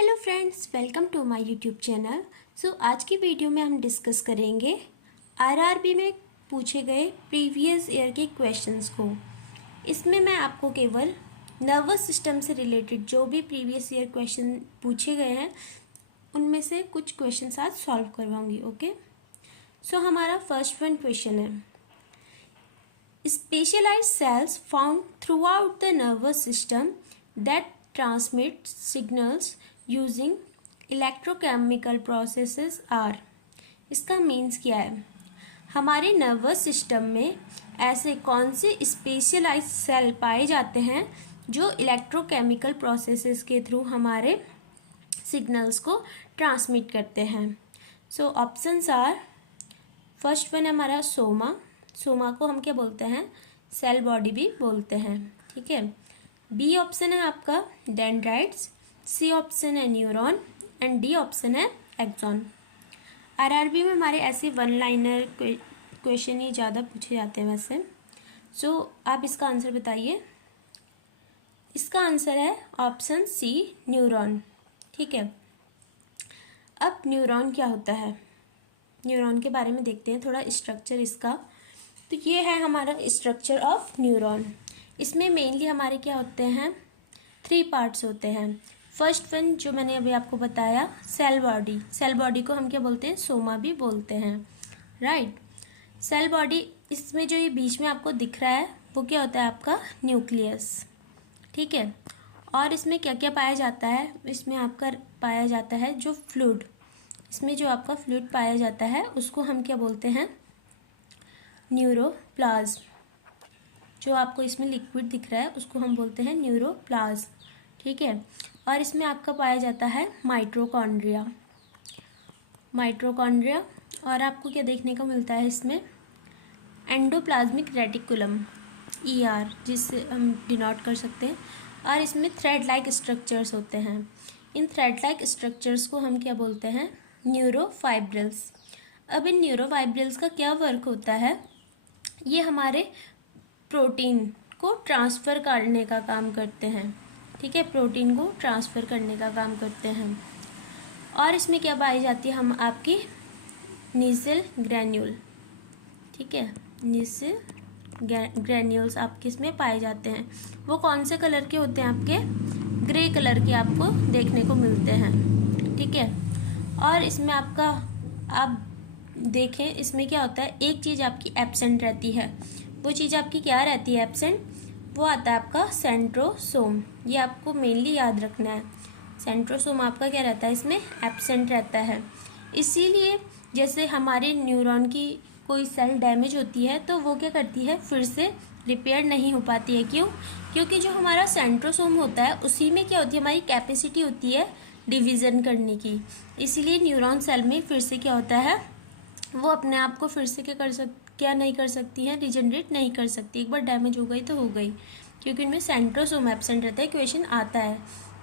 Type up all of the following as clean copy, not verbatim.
Hello friends, welcome to my YouTube channel. आज की video में हम डिस्कस करेंगे आरआरबी में पूछे गए प्रीवियस ईयर के क्वेश्चंस को। इसमें मैं आपको केवल नर्वस सिस्टम से रिलेटेड जो भी प्रीवियस ईयर क्वेश्चन पूछे गए हैं उनमें से कुछ क्वेश्चंस आज सॉल्व करवाऊंगी। ओके, हमारा फर्स्ट वन क्वेश्चन है, specialised cells found throughout the nervous system that transmit signals using electrochemical processes are। इसका मीन्स क्या है? हमारे नर्वस सिस्टम में ऐसे कौन से स्पेशलाइज्ड सेल पाए जाते हैं जो इलेक्ट्रोकेमिकल प्रोसेसेस के थ्रू हमारे सिग्नल्स को ट्रांसमिट करते हैं। ऑप्शंस आर, फर्स्ट वन हमारा सोमा को हम क्या बोलते हैं? सेल बॉडी भी बोलते हैं। ठीक है, बी ऑप्शन है आपका डेंड्राइट्स, सी ऑप्शन है न्यूरॉन एंड डी ऑप्शन है एक्सॉन। आरआरबी में हमारे ऐसे वन लाइनर क्वेश्चन ही ज़्यादा पूछे जाते हैं वैसे। आप इसका आंसर बताइए। इसका आंसर है ऑप्शन सी, न्यूरॉन। ठीक है, अब न्यूरॉन क्या होता है, न्यूरॉन के बारे में देखते हैं थोड़ा स्ट्रक्चर इसका। तो ये है हमारा स्ट्रक्चर ऑफ न्यूरॉन। इसमें मेनली हमारे क्या होते हैं? 3 पार्ट्स होते हैं। फर्स्ट वन जो मैंने अभी आपको बताया, सेल बॉडी को हम क्या बोलते हैं? सोमा भी बोलते हैं, राइट। सेल बॉडी, इसमें जो ये बीच में आपको दिख रहा है वो क्या होता है? आपका न्यूक्लियस। ठीक है, और इसमें क्या क्या पाया जाता है? इसमें आपका पाया जाता है जो फ्लूइड, इसमें जो आपका फ्लूइड पाया जाता है उसको हम क्या बोलते हैं? न्यूरोप्लाज्म। जो आपको इसमें लिक्विड दिख रहा है उसको हम बोलते हैं न्यूरोप्लाज्म। ठीक है, और इसमें आपका पाया जाता है माइटोकॉन्ड्रिया। और आपको क्या देखने को मिलता है इसमें? एंडोप्लाज्मिक रेटिकुलम, ER, जिससे हम डिनोट कर सकते हैं। और इसमें थ्रेड लाइक स्ट्रक्चर्स होते हैं। इन थ्रेड लाइक स्ट्रक्चर्स को हम क्या बोलते हैं? न्यूरोफाइब्रिल्स। अब इन न्यूरोफाइब्रिल्स का क्या वर्क होता है? ये हमारे प्रोटीन को ट्रांसफ़र करने का काम करते हैं। ठीक है, प्रोटीन को ट्रांसफ़र करने का काम करते हैं। और इसमें क्या पाई जाती है? हम आपकी नीसेल ग्रैन्यूल। ठीक है, नीसेल ग्रैन्यूल्स आपके इसमें पाए जाते हैं। वो कौन से कलर के होते हैं? आपके ग्रे कलर के आपको देखने को मिलते हैं। ठीक है, और इसमें आपका आप देखें इसमें क्या होता है? एक चीज़ आपकी एब्सेंट रहती है। वो चीज़ आपकी क्या रहती है एब्सेंट? वो आता है आपका सेंट्रोसोम। ये आपको मेनली याद रखना है। सेंट्रोसोम आपका क्या रहता है? इसमें एब्सेंट रहता है। इसीलिए जैसे हमारे न्यूरॉन की कोई सेल डैमेज होती है तो वो क्या करती है? फिर से रिपेयर नहीं हो पाती है। क्यों? क्योंकि जो हमारा सेंट्रोसोम होता है उसी में क्या होती है? हमारी कैपेसिटी होती है डिवीज़न करने की। इसीलिए न्यूरॉन सेल में फिर से क्या होता है? वो अपने आप को फिर से क्या नहीं कर सकती हैं? रिजनरेट नहीं कर सकती। एक बार डैमेज हो गई तो हो गई, क्योंकि इनमें सेंट्रोसोम एब्सेंट रहता है। क्वेश्चन आता है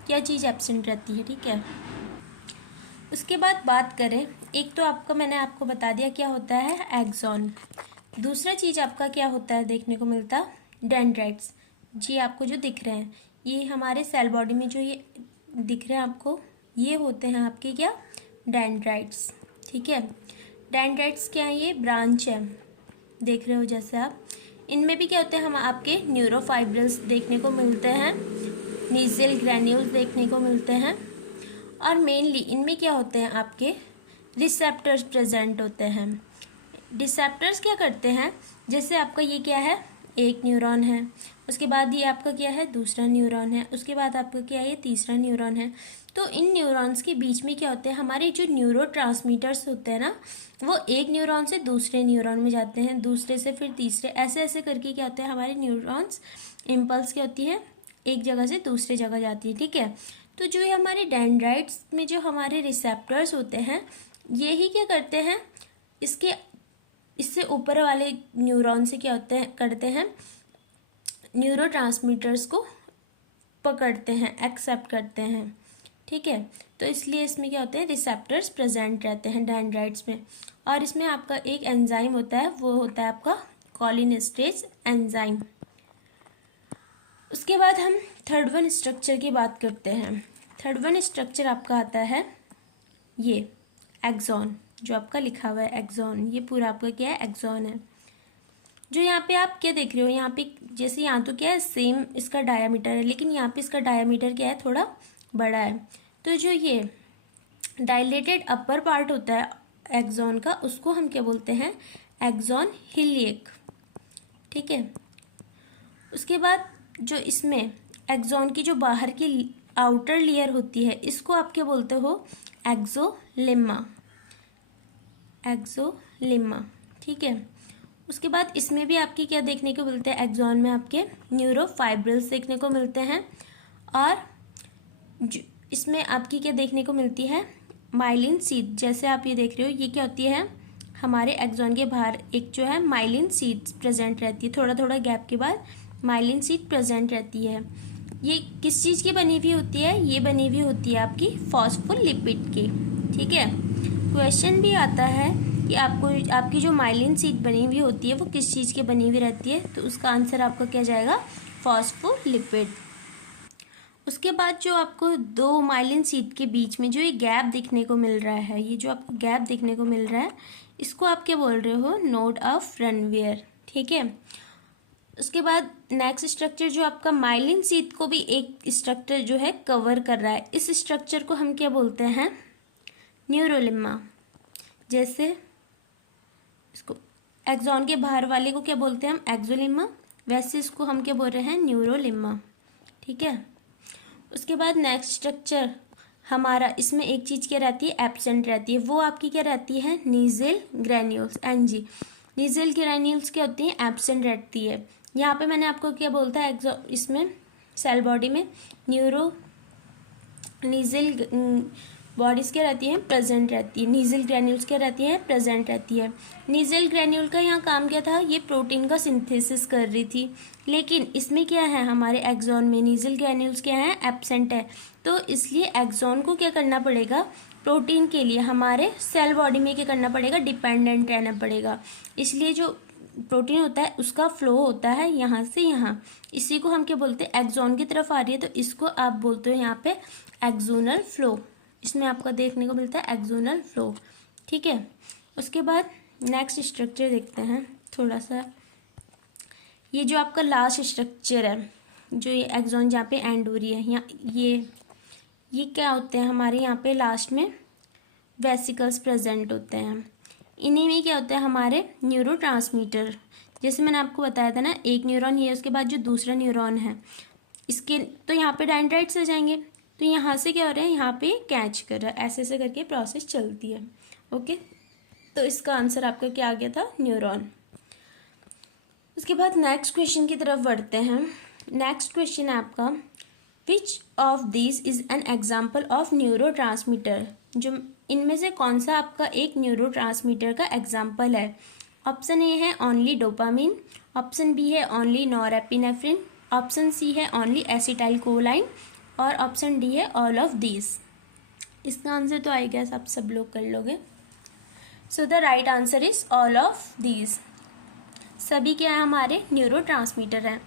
क्या चीज़ एब्सेंट रहती है। ठीक है, उसके बाद बात करें, एक तो मैंने आपको बता दिया क्या होता है? एक्सॉन। दूसरा चीज़ आपका क्या होता है देखने को मिलता? डेंड्राइट्स। जी आपको जो दिख रहे हैं ये हमारे सेल बॉडी में जो ये दिख रहे हैं आपको, ये होते हैं आपके क्या? डेंड्राइट्स। ठीक है, डेंड्राइट्स क्या है? ये ब्रांच है, देख रहे हो जैसे आप। इनमें भी क्या होते हैं? हम आपके न्यूरोफाइब्रिल्स देखने को मिलते हैं, नीसेल ग्रैन्यूल्स देखने को मिलते हैं। और मेनली इनमें क्या होते हैं? आपके रिसेप्टर्स प्रेजेंट होते हैं। रिसेप्टर्स क्या करते हैं? जैसे आपका ये क्या है? एक न्यूरॉन है, उसके बाद ये आपका क्या है? दूसरा न्यूरॉन है, उसके बाद आपका क्या है? ये तीसरा न्यूरॉन है। तो इन न्यूरॉन्स के बीच में क्या होते हैं? हमारे जो न्यूरोट्रांसमीटर्स होते हैं ना, वो एक न्यूरॉन से दूसरे न्यूरॉन में जाते हैं, दूसरे से फिर तीसरे, ऐसे ऐसे करके क्या होते हैं? हमारे न्यूरॉन्स इम्पल्स क्या होती है? एक जगह से दूसरी जगह जाती है। ठीक है, तो जो ये हमारे डेंड्राइट्स में जो हमारे रिसेप्टर्स होते हैं, ये ही क्या करते हैं? इससे ऊपर वाले न्यूरॉन से क्या करते हैं? न्यूरोट्रांसमीटर्स को पकड़ते हैं, एक्सेप्ट करते हैं। ठीक है, तो इसलिए इसमें क्या होते हैं? रिसेप्टर्स प्रेजेंट रहते हैं डेंड्राइट्स में। और इसमें आपका एक एंजाइम होता है, वो होता है आपका कोलिनेस्टेज एंजाइम। उसके बाद हम थर्ड वन स्ट्रक्चर की बात करते हैं। थर्ड वन स्ट्रक्चर आपका आता है ये एक्सॉन, जो आपका लिखा हुआ है एक्सॉन, ये पूरा आपका क्या है एक्सॉन है। जो यहाँ पे आप क्या देख रहे हो, यहाँ पे जैसे यहाँ तो क्या है सेम इसका डायामीटर है, लेकिन यहाँ पे इसका डायामीटर क्या है थोड़ा बड़ा है। तो जो ये डायलेटेड अपर पार्ट होता है एक्सॉन का, उसको हम क्या बोलते हैं, एक्सॉन हिलियक। ठीक है। उसके बाद जो इसमें एक्सॉन की जो बाहर की आउटर लेयर होती है, इसको आप क्या बोलते हो, एक्सोलेमा, एक्सोलेमा। ठीक है। उसके बाद इसमें भी आपकी क्या देखने को मिलते हैं, एक्सॉन में आपके न्यूरोफाइब्रिल्स देखने को मिलते हैं, और इसमें आपकी क्या देखने को मिलती है, माइलिन सीट। जैसे आप ये देख रहे हो, ये क्या होती है, हमारे एक्सॉन के बाहर एक जो है माइलिन सीट प्रेजेंट रहती है, थोड़ा थोड़ा गैप के बाद माइलिन सीट प्रेजेंट रहती है। ये किस चीज़ की बनी हुई होती है, ये बनी हुई होती है आपकी फॉस्फोलिपिड की। ठीक है। क्वेश्चन भी आता है कि आपको आपकी जो माइलिन सीट बनी हुई होती है वो किस चीज़ की बनी हुई रहती है, तो उसका आंसर आपका क्या जाएगा, फॉस्फोलिपिड। उसके बाद जो आपको दो माइलिन सीट के बीच में जो ये गैप देखने को मिल रहा है, ये जो आपको गैप देखने को मिल रहा है, इसको आप क्या बोल रहे हो, नोड ऑफ रनवियर। ठीक है। उसके बाद नेक्स्ट स्ट्रक्चर जो आपका माइलिन सीट को भी एक स्ट्रक्चर जो है कवर कर रहा है, इस स्ट्रक्चर को हम क्या बोलते हैं, न्यूरोलिम्मा। जैसे इसको एक्सॉन के बाहर वाले को क्या बोलते हैं हम, एक्सोलिम्मा, वैसे इसको हम क्या बोल रहे हैं, न्यूरोलिम्मा। ठीक है। उसके बाद नेक्स्ट स्ट्रक्चर हमारा, इसमें एक चीज़ क्या रहती है, एब्सेंट रहती है, वो आपकी क्या रहती है, नीजल ग्रैन्यूल्स, एनजी। नीजल ग्रैन्यूल्स क्या होती हैं, एब्सेंट रहती है। यहाँ पे मैंने आपको क्या बोलता है, इसमें सेल बॉडी में नीजल बॉडीज क्या रहती हैं, प्रेजेंट रहती है, नीजल ग्रैन्यूल्स क्या रहती है, प्रेजेंट रहती है। नीजल ग्रैन्यूल का यहाँ काम क्या था, ये प्रोटीन का सिंथेसिस कर रही थी, लेकिन इसमें क्या है, हमारे एक्सॉन में नीजल ग्रैन्यूल्स क्या है, एब्सेंट है। तो इसलिए एक्सॉन को क्या करना पड़ेगा, प्रोटीन के लिए हमारे सेल बॉडी में क्या करना पड़ेगा, डिपेंडेंट रहना पड़ेगा। इसलिए जो प्रोटीन होता है उसका फ्लो होता है यहाँ से यहाँ, इसी को हम क्या बोलते हैं, एक्सॉन की तरफ आ रही है तो इसको आप बोलते हो यहाँ पे एक्सोनल फ्लो। इसमें आपका देखने को मिलता है एक्सोनल फ्लो। ठीक है। उसके बाद नेक्स्ट स्ट्रक्चर देखते हैं थोड़ा सा। ये जो आपका लास्ट स्ट्रक्चर है, जो ये एक्सॉन जहाँ पे एंड हो रही है, यहाँ ये क्या होते हैं, हमारे यहाँ पे लास्ट में वेसिकल्स प्रेजेंट होते हैं। इन्हीं में क्या होता है, हमारे न्यूरोट्रांसमीटर। जैसे मैंने आपको बताया था ना, एक न्यूरॉन ये, उसके बाद जो दूसरा न्यूरॉन है इसके, तो यहाँ पे डेंड्राइट्स आ जाएंगे, तो यहाँ से क्या हो रहा है, यहाँ पे कैच कर रहा है, ऐसे ऐसे करके प्रोसेस चलती है। ओके। तो इसका आंसर आपका क्या आ गया था, न्यूरॉन। उसके बाद नेक्स्ट क्वेश्चन की तरफ बढ़ते हैं। नेक्स्ट क्वेश्चन है आपका, which of this is an example of neurotransmitter. जो इनमें से कौन सा आपका एक न्यूरोट्रांसमीटर का एग्जाम्पल है। ऑप्शन ए है ओनली डोपामिन, ऑप्शन बी है ओनली नॉरएपिनेफ्रिन, ऑप्शन सी है ओनली एसिटाइलकोलाइन, और ऑप्शन डी है ऑल ऑफ दीज। इसका आंसर तो आई गेस आप सब लोग कर लोगे। So the right answer is all of these. सभी क्या है, हमारे न्यूरोट्रांसमीटर हैं।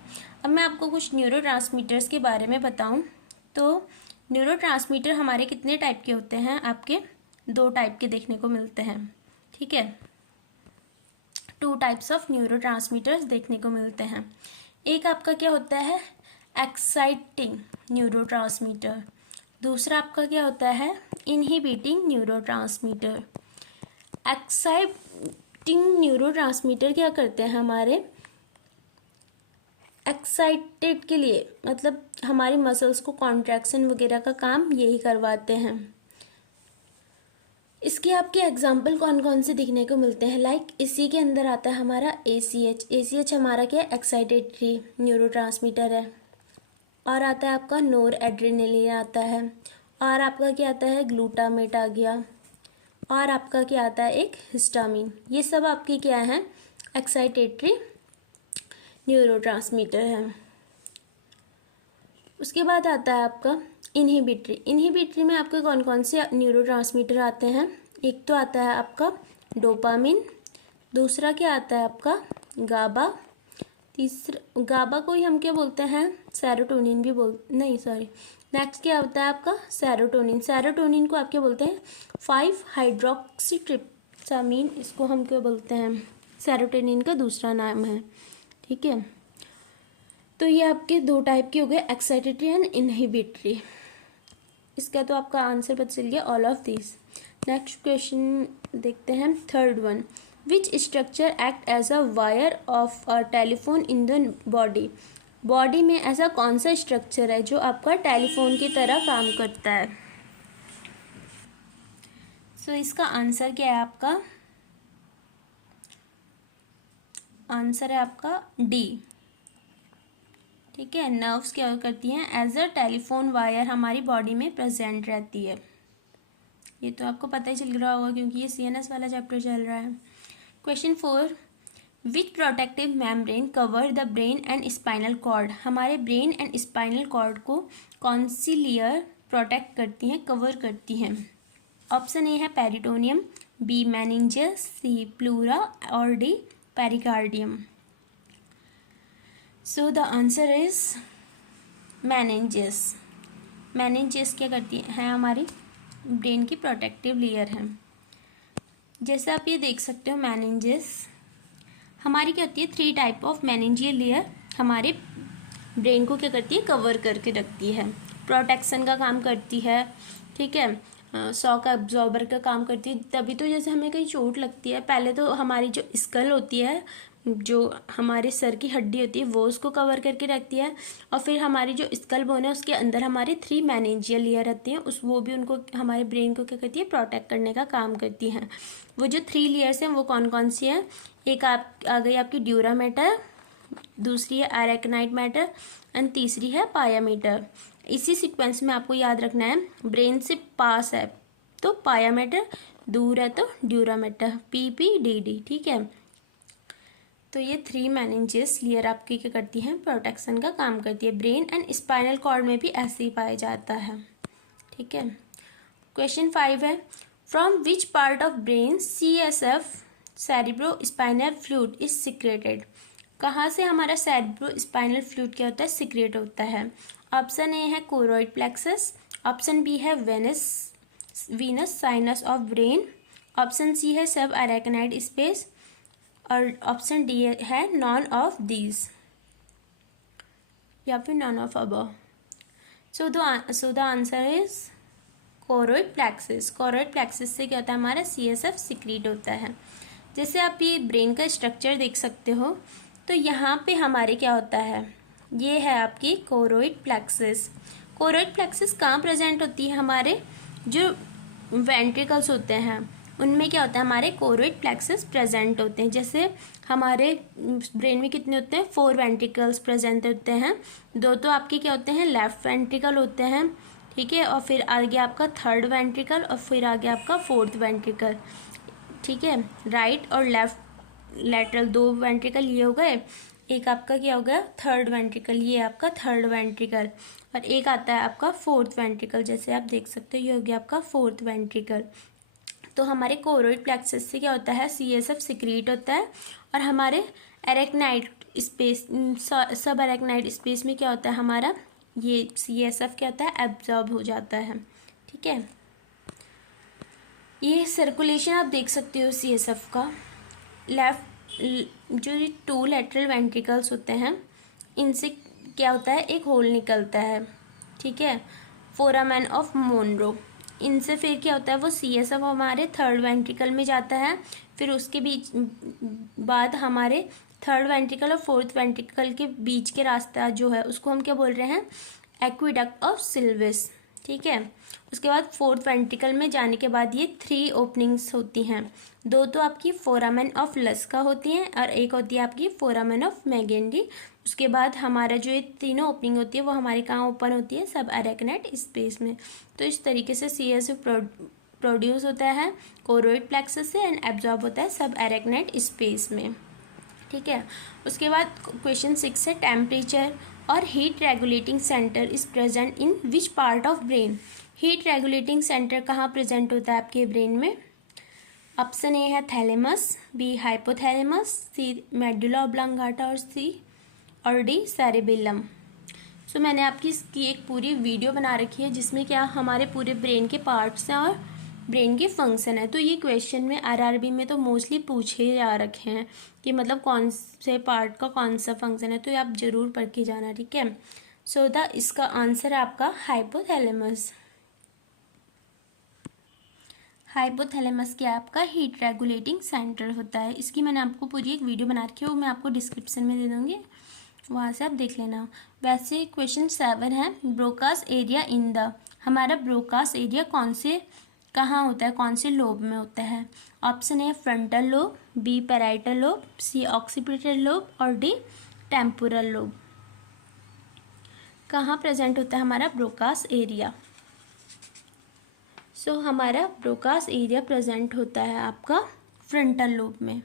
अब मैं आपको कुछ न्यूरोट्रांसमीटर्स के बारे में बताऊं तो न्यूरोट्रांसमीटर हमारे कितने टाइप के होते हैं, आपके दो टाइप के देखने को मिलते हैं। ठीक है। 2 टाइप्स ऑफ न्यूरोट्रांसमीटर्स देखने को मिलते हैं। एक आपका क्या होता है, एक्साइटिंग न्यूरोट्रांसमीटर। दूसरा आपका क्या होता है, इनहिबिटिंग न्यूरोट्रांसमीटर। एक्साइटिंग न्यूरोट्रांसमीटर क्या करते हैं, हमारे एक्साइटेड के लिए, मतलब हमारी मसल्स को कॉन्ट्रैक्शन वगैरह का काम यही करवाते हैं। इसके आपके एग्जाम्पल कौन कौन से दिखने को मिलते हैं, लाइक इसी के अंदर आता है हमारा ACH। ACH हमारा क्या, एक्साइटेटरी न्यूरोट्रांसमीटर है। और आता है आपका नोर एड्रेनलिन आता है, और आपका क्या आता है, ग्लूटामेट आ गया, और आपका क्या आता है, एक हिस्टामिन। ये सब आपकी क्या है, एक्साइटेटरी न्यूरोट्रांसमीटर है। उसके बाद आता है आपका इनहिबिटरी। इनहिबिटरी में आपके कौन कौन से न्यूरोट्रांसमीटर आते हैं, एक तो आता है आपका डोपामिन, दूसरा क्या आता है आपका गाबा, तीसरा गाबा को ही हम क्या बोलते हैं, सेरोटोनिन भी नहीं सॉरी नेक्स्ट क्या होता है आपका सेरोटोनिन। सेरोटोनिन को आप क्या बोलते हैं 5-हाइड्रोक्सीट्रिप्टामाइन, इसको हम क्या बोलते हैं सेरोटोनिन का दूसरा नाम है। ठीक है, तो ये आपके दो टाइप के हो गए, एक्साइटेटरी एंड इनहिबिटरी। इसका तो आपका आंसर पता चल गया, all of this. Next question देखते हैं, third one, which structure act as a wire of a telephone in the body. Body में ऐसा कौन सा स्ट्रक्चर है जो आपका टेलीफोन की तरह काम करता है। सो इसका आंसर क्या है, आपका आंसर है आपका डी। ठीक है, नर्व्स क्या करती हैं, एज अ टेलीफोन वायर हमारी बॉडी में प्रेजेंट रहती है। ये तो आपको पता ही चल रहा होगा क्योंकि ये सीएनएस वाला चैप्टर चल रहा है। Question 4, which protective membrane cover the brain and spinal cord. हमारे ब्रेन एंड स्पाइनल कॉर्ड को कौन सी लेयर प्रोटेक्ट करती हैं, कवर करती हैं। ऑप्शन ए है पेरिटोनियम, बी मेनिंजेस, सी प्लूरा और D pericardium. So the answer is meninges. Meninges क्या करती है, हमारी ब्रेन की प्रोटेक्टिव लेयर है। जैसे आप ये देख सकते हो, मेनिंजेस हमारी क्या होती है, 3 टाइप ऑफ मेनिंजियल लेयर हमारे ब्रेन को क्या करती है, कवर करके रखती है, प्रोटेक्शन का काम करती है। ठीक है, शॉक एब्जॉर्बर का काम करती है। तभी तो जैसे हमें कहीं चोट लगती है, पहले तो हमारी जो स्कल होती है, जो हमारे सर की हड्डी होती है, वो उसको कवर करके रखती है, और फिर हमारी जो स्कल बोन है उसके अंदर हमारे 3 मेनिंजियल लेयर रहती हैं, वो भी उनको हमारे ब्रेन को क्या करती है, प्रोटेक्ट करने का काम करती हैं। वो जो 3 लेयर्स हैं वो कौन कौन सी हैं, एक आ गई आपकी ड्यूरा मैटर, दूसरी है अरेक्नाइड मैटर एंड तीसरी है पाया मैटर। इसी सीक्वेंस में आपको याद रखना है, ब्रेन से पास है तो पाया मैटर, दूर है तो ड्यूरा मैटर, PPDD। ठीक है, तो ये 3 मेनिंजेस लेयर आपकी क्या करती हैं, प्रोटेक्शन का काम करती है। ब्रेन एंड स्पाइनल कॉर्ड में भी ऐसे ही पाया जाता है। ठीक है, क्वेश्चन 5 है, from which part of brain CSF cerebro spinal fluid is secreted. कहाँ से हमारा सेरिब्रो स्पाइनल फ्लूइड क्या होता है, सिक्रेट होता है। ऑप्शन ए है कोरोइड प्लेक्सस, ऑप्शन बी है venous sinus of brain, option C है सब अरेक्नाइड स्पेस, और ऑप्शन डी है नॉन ऑफ दीज, या फिर none of above. So the answer is choroid plexus. Choroid plexus से क्या होता है, हमारा CSF सिक्रीट होता है। जैसे आप ये ब्रेन का स्ट्रक्चर देख सकते हो, तो यहाँ पे हमारे क्या होता है, ये है आपकी कोरोइड प्लेक्सिस। कोरोइड प्लेक्सिस कहाँ प्रेजेंट होती है, हमारे जो वेंट्रिकल्स होते हैं उनमें क्या होता है, हमारे कोरोइड प्लेक्सिस प्रेजेंट होते हैं। जैसे हमारे ब्रेन में कितने होते हैं, 4 वेंट्रिकल्स प्रेजेंट होते हैं, 2 तो आपके क्या होते हैं, लेफ्ट वेंट्रिकल होते हैं। ठीक है, और फिर आगे आपका 3rd वेंट्रिकल, और फिर आगे आपका 4th वेंट्रिकल। ठीक है, राइट और लेफ्ट लेटरल 2 वेंट्रिकल ये हो गए, एक आपका क्या हो गया 3rd वेंट्रिकल, ये आपका 3rd वेंट्रिकल, और एक आता है आपका 4th वेंट्रिकल। जैसे आप देख सकते हो ये हो गया आपका 4th वेंट्रिकल। तो हमारे कोरोइड प्लेक्सस से क्या होता है, CSF सिक्रीट होता है, और हमारे एरेक्नाइड स्पेस, सब एरेक्नाइड स्पेस में क्या होता है, हमारा ये CSF क्या होता है, एब्जॉर्ब हो जाता है। ठीक है, ये सर्कुलेशन आप देख सकते हो CSF का। लेफ्ट जो 2 लेटरल वेंट्रिकल्स होते हैं, इनसे क्या होता है, एक होल निकलता है। ठीक है, फोरामेन ऑफ मोनरो, इनसे फिर क्या होता है, वो CSF हमारे 3rd वेंट्रिकल में जाता है, फिर उसके बीच बाद हमारे 3rd वेंट्रिकल और 4th वेंट्रिकल के बीच के रास्ता जो है उसको हम क्या बोल रहे हैं, एक्विडक्ट ऑफ सिल्विस। ठीक है, उसके बाद 4th वेंट्रिकल में जाने के बाद ये 3 ओपनिंग्स होती हैं, 2 तो आपकी फोरामेन ऑफ लस्का होती हैं और एक होती है आपकी फोरामेन ऑफ मैगेंडी। उसके बाद हमारा जो ये तीनों ओपनिंग होती है वो हमारे कहाँ ओपन होती है, सब अरेक्नाइड स्पेस में। तो इस तरीके से CSF प्रोड्यूस होता है कोरोइड प्लेक्सस से एंड एब्जॉर्ब होता है सब अरेक्नाइड स्पेस में। ठीक है, उसके बाद क्वेश्चन 6 है, टेम्परेचर और heat regulating centre is present in which part of brain. Heat regulating centre कहाँ प्रेजेंट होता है आपके ब्रेन में। ऑप्शन ए है थैलेमस, बी हाइपोथैलेमस, सी मेडुला ऑब्लांगाटा और डी सेरेबेलम। सो मैंने आपकी इसकी एक पूरी वीडियो बना रखी है जिसमें क्या हमारे पूरे ब्रेन के पार्ट्स हैं और ब्रेन के फंक्शन है। तो ये क्वेश्चन में आरआरबी में तो मोस्टली पूछे जा रखे हैं कि मतलब कौन से पार्ट का कौन सा फंक्शन है, तो ये आप जरूर पढ़ के जाना, ठीक है। सो इसका आंसर है आपका हाइपोथैलेमस। हाइपोथैलेमस क्या आपका हीट रेगुलेटिंग सेंटर होता है। इसकी मैंने आपको पूरी एक वीडियो बना रखी है, वो मैं आपको डिस्क्रिप्शन में दे दूँगी, वहाँ से आप देख लेना। वैसे क्वेश्चन 7 है, ब्रोकास एरिया इन द, हमारा ब्रोकास एरिया कहाँ होता है, कौन से लोब में होता है। Option A frontal lobe, B parietal lobe, C occipital lobe और डी टेम्पोरल लोब। कहाँ प्रेजेंट होता है हमारा ब्रोकास एरिया। हमारा ब्रोकास एरिया प्रेजेंट होता है आपका फ्रंटल लोब में,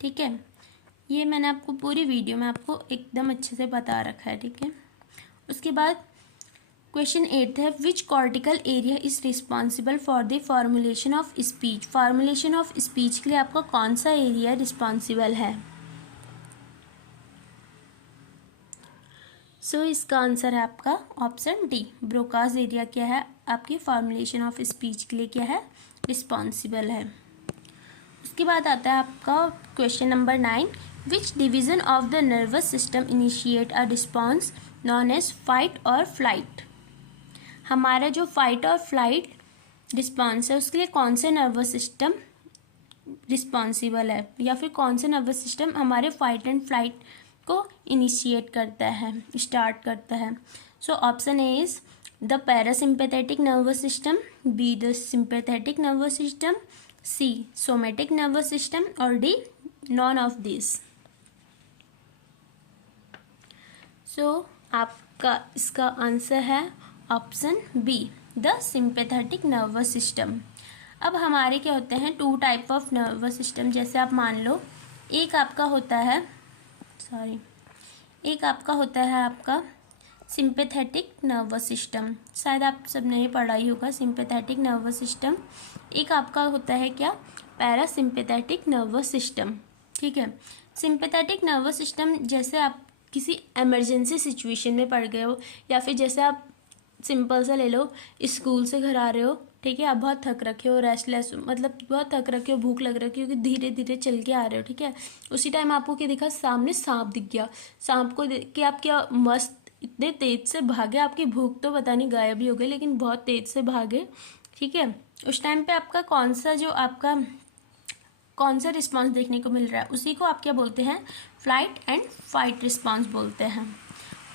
ठीक है। ये मैंने आपको पूरी वीडियो में आपको एकदम अच्छे से बता रखा है, ठीक है। उसके बाद क्वेश्चन 8 है, which cortical area is responsible for the formulation of speech. Formulation of speech के लिए आपका कौन सा एरिया रिस्पॉन्सिबल है। इसका आंसर है आपका ऑप्शन डी, ब्रोकास एरिया क्या है आपकी फॉर्मुलेशन ऑफ स्पीच के लिए क्या है, रिस्पॉन्सिबल है। उसके बाद आता है आपका question number 9, which division of the nervous system initiate a response known as fight और फ्लाइट। हमारा जो फाइट और फ्लाइट रिस्पॉन्स है उसके लिए कौन से नर्वस सिस्टम रिस्पॉन्सिबल है, या फिर कौन से नर्वस सिस्टम हमारे फाइट एंड फ्लाइट को इनिशिएट करता है, स्टार्ट करता है। Option A is the parasympathetic nervous system, B the sympathetic nervous system, C somatic nervous system और डी नॉन ऑफ दिस। आपका इसका आंसर है option B, the sympathetic nervous system. अब हमारे क्या होते हैं, 2 टाइप ऑफ नर्वस सिस्टम। जैसे आप मान लो एक आपका होता है आपका सिंपैथेटिक नर्वस सिस्टम, शायद आप सबने ये पढ़ा ही होगा सिंपैथेटिक नर्वस सिस्टम। एक आपका होता है क्या, पैरासिम्पैथेटिक नर्वस सिस्टम, ठीक है। सिंपैथेटिक नर्वस सिस्टम जैसे आप किसी इमरजेंसी सिचुएशन में पड़ गए हो, या फिर जैसे आप सिंपल सा ले लो, स्कूल से घर आ रहे हो, ठीक है, आप बहुत थक रखे हो, रेस्टलेस, मतलब बहुत थक रखे हो, भूख लग रखी हो कि धीरे धीरे चल के आ रहे हो, ठीक है। उसी टाइम आपको क्या दिखा, सामने सांप दिख गया। सांप को देख के आप क्या मस्त इतने तेज से भागे, आपकी भूख तो पता नहीं गायब ही हो गई, लेकिन बहुत तेज से भागे, ठीक है। उस टाइम पे आपका कौन सा रिस्पॉन्स देखने को मिल रहा है, उसी को आप क्या बोलते हैं, फ्लाइट एंड फाइट रिस्पॉन्स बोलते हैं।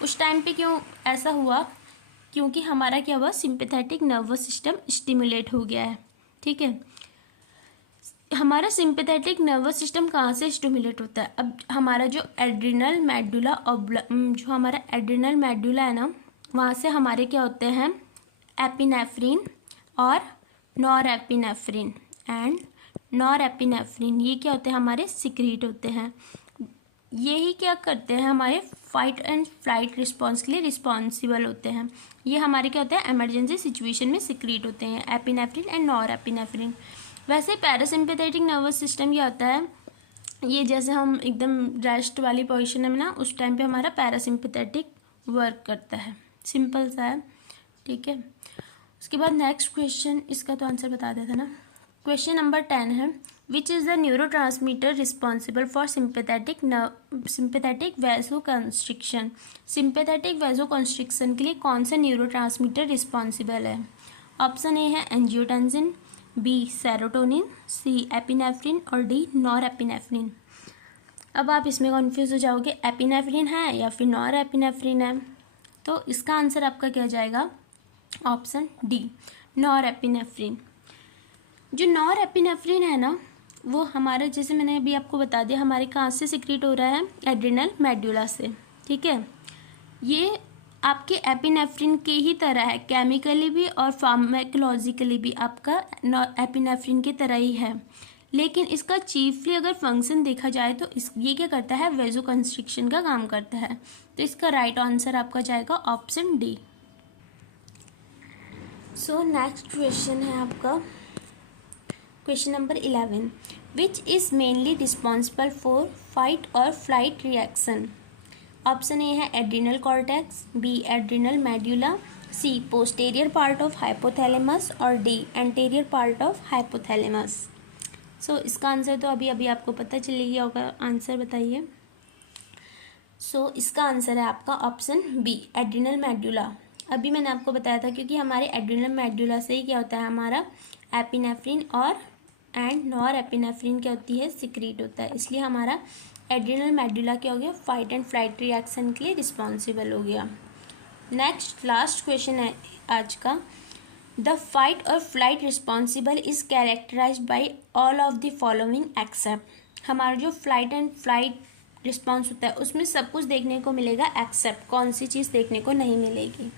उस टाइम पे क्यों ऐसा हुआ, क्योंकि हमारा क्या हुआ, सिंपैथेटिक नर्वस सिस्टम स्टिमुलेट हो गया है, ठीक है। हमारा सिंपैथेटिक नर्वस सिस्टम कहाँ से स्टिमुलेट होता है, अब हमारा जो एड्रिनल मेडुला है ना, वहाँ से हमारे क्या होते हैं, एपिनेफ्रिन और नॉरएपिनेफ्रिन एंड नॉरएपिनेफ्रिन, ये क्या होते हैं, हमारे सिक्रीट होते हैं। यही क्या करते हैं, हमारे फाइट एंड फ्लाइट रिस्पॉन्स के लिए रिस्पॉन्सिबल होते हैं। ये हमारे क्या होते हैं, इमरजेंसी सिचुएशन में सिक्रीट होते हैं, एपिनेफ्रिन एंड नॉरएपिनेफ्रिन। वैसे पैरासिम्पैथेटिक नर्वस सिस्टम क्या होता है, ये जैसे हम एकदम रेस्ट वाली पोजीशन में ना, उस टाइम पे हमारा पैरासिम्पैथेटिक वर्क करता है, सिंपल सा है, ठीक है। उसके बाद नेक्स्ट क्वेश्चन, इसका तो आंसर बता दिया था ना। क्वेश्चन नंबर 10 है, which is the neurotransmitter responsible for sympathetic vasoconstriction. Sympathetic vasoconstriction के लिए कौन सा न्यूरोट्रांसमीटर रिस्पॉन्सिबल है। ऑप्शन ए है angiotensin, B serotonin, C epinephrine और डी नॉरएपिनेफ्रिन। अब आप इसमें कन्फ्यूज हो जाओगे, एपिनेफ्रिन है या फिर नॉरएपिनेफ्रिन है, तो इसका आंसर आपका क्या जाएगा, ऑप्शन डी नॉरएपिनेफ्रिन। जो नॉरएपिनेफ्रिन है ना, वो हमारा, जैसे मैंने अभी आपको बता दिया, हमारे कहाँ से सिक्रीट हो रहा है, एड्रिनल मेडुला से, ठीक है। ये आपके एपिनेफ्रिन के ही तरह है, केमिकली भी और फार्माकोलॉजिकली भी आपका एपिनेफ्रिन की तरह ही है, लेकिन इसका चीफली अगर फंक्शन देखा जाए तो ये क्या करता है, वैसोकंस्ट्रिक्शन का काम करता है। तो इसका राइट आंसर आपका जाएगा ऑप्शन डी। नेक्स्ट क्वेश्चन है आपका question number 11, which is mainly responsible for fight और फ्लाइट रिएक्शन। ऑप्शन ए है adrenal cortex, B adrenal medulla, C posterior part of hypothalamus और D anterior part of hypothalamus. So इसका answer तो अभी अभी आपको पता चल गया होगा, आंसर बताइए। सो इसका आंसर है आपका ऑप्शन बी एड्रिनल मेड्यूला। अभी मैंने आपको बताया था क्योंकि हमारे एड्रिनल मेड्यूला से ही क्या होता है, हमारा एपिनेफ्रिन और नॉर एपिनेफ्रिन क्या होती है, सिक्रीट होता है, इसलिए हमारा एड्रिनल मेड्यूला क्या हो गया, फाइट एंड फ्लाइट रिएक्शन के लिए रिस्पॉन्सिबल हो गया। नेक्स्ट लास्ट क्वेश्चन है आज का, द फाइट और flight responsible is characterise by all of the following except. हमारा जो फ्लाइट एंड फ्लाइट रिस्पॉन्स होता है उसमें सब कुछ देखने को मिलेगा एक्सेप्ट कौन सी चीज़ देखने को नहीं मिलेगी।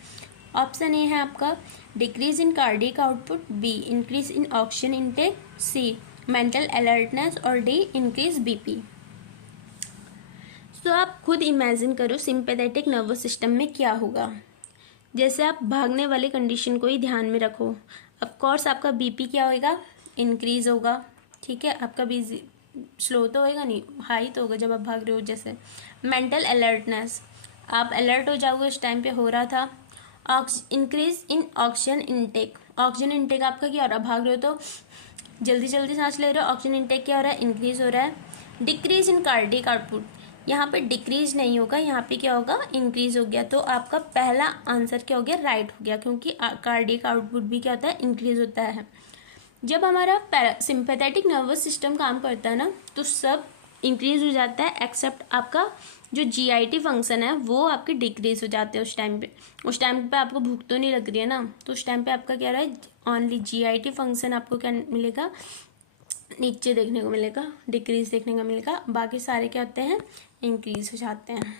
ऑप्शन ए है आपका decrease in cardiac output, B increase in oxygen intake, C mental alertness और डी इंक्रीज बीपी। तो आप खुद इमेजिन करो सिंपैथेटिक नर्वस सिस्टम में क्या होगा। जैसे आप भागने वाली कंडीशन को ही ध्यान में रखो, ऑफ कोर्स आपका बीपी क्या होगा, इंक्रीज होगा, ठीक है। आपका बीपी स्लो तो होएगा नहीं, हाई तो होगा जब आप भाग रहे हो। जैसे मेंटल अलर्टनेस, आप अलर्ट हो जाओगे, उस टाइम पे हो रहा था। Increase in oxygen intake, oxygen intake आपका क्या हो रहा है, भाग रहे हो तो जल्दी जल्दी सांस ले रहे हो, ऑक्सीजन इनटेक क्या हो रहा है, इंक्रीज हो रहा है। डिक्रीज इन कार्डिक आउटपुट, यहाँ पे डिक्रीज नहीं होगा, यहाँ पे क्या होगा, इंक्रीज हो गया। तो आपका पहला आंसर क्या हो गया, राइट हो गया, क्योंकि कार्डिक आउटपुट भी क्या होता है, इंक्रीज होता है। जब हमारा सिंपैथेटिक नर्वस सिस्टम काम करता है ना तो सब इंक्रीज हो जाता है एक्सेप्ट आपका जो जीआईटी फंक्शन है वो आपके डिक्रीज हो जाते हैं उस टाइम पे आपको भूख तो नहीं लग रही है ना, तो उस टाइम पे आपका क्या रहा है, ओनली जीआईटी फंक्शन आपको क्या मिलेगा, नीचे देखने को मिलेगा, डिक्रीज देखने को मिलेगा, बाकी सारे क्या होते हैं, इंक्रीज हो जाते हैं।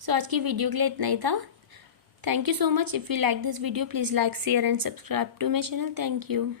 सो आज की वीडियो के लिए इतना ही था। Thank you so much. If you like this video please like share and subscribe to my channel. Thank you.